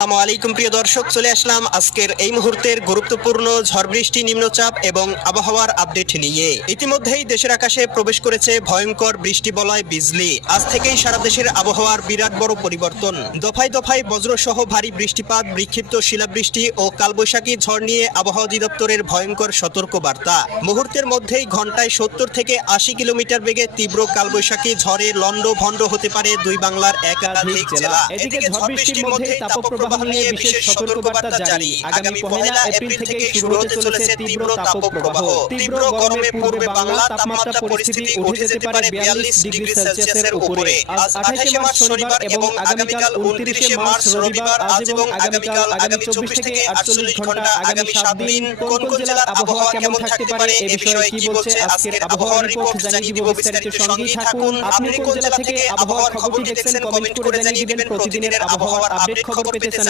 আসসালামু আলাইকুম প্রিয় দর্শক, চলে আসলাম আজকের এই মুহূর্তের গুরুত্বপূর্ণ ঝড় বৃষ্টি, নিম্নচাপ এবং আবহাওয়ার আপডেট নিয়ে। ইতিমধ্যেই দেশের আকাশে প্রবেশ করেছে ভয়ঙ্কর বৃষ্টি বলয় বিজলি। আজ থেকেই সারা দেশের আবহাওয়ার বিরাট বড় পরিবর্তন। দফায় দফায় বজ্রসহ ভারী বৃষ্টিপাত, বিক্ষিপ্ত শিলাবৃষ্টি ও কালবৈশাখী ঝড় নিয়ে আবহাওয়া অধিদপ্তরের ভয়ঙ্কর সতর্ক বার্তা। মুহূর্তের মধ্যেই ঘন্টায় 70 থেকে 80 কিলোমিটার বেগে তীব্র কালবৈশাখী ঝড়ে লন্ডভন্ড হতে পারে দুই বাংলার একাধিক জেলা। এদিকে ঝড় বৃষ্টির মধ্যে তাপপ্রবাহ নিয়ে বিশেষ সতর্কবার্তা জারি। আগামী 1 এপ্রিল থেকে শুরু হতে চলেছে তীব্র তাপপ্রবাহ। তীব্র গরমে পূর্বে বাংলা তাপমাত্রা পরিস্থিতি উঠে যেতে পারে 42 ডিগ্রি সেলসিয়াসের উপরে। আজ 28 মার্চ শনিবার এবং আগামীকাল 29 মার্চ রবিবার। আজ এবং আগামীকাল আগামী 24 থেকে 48 ঘন্টা আগামী 7 দিন কোন কোন জেলার আবহাওয়া কেমন থাকতে পারে এ বিষয়ে কি বলছে আজকের আবহাওয়ার রিপোর্ট জানিয়ে দিব বিস্তারিত। সঙ্গেই থাকুন। আপনি কোন জেলা থেকে আবহাওয়ার খবরটি দেখছেন কমেন্ট করে জানিয়ে দিবেন। প্রতিদিনের আবহাওয়ার আপডেট খবর পেতে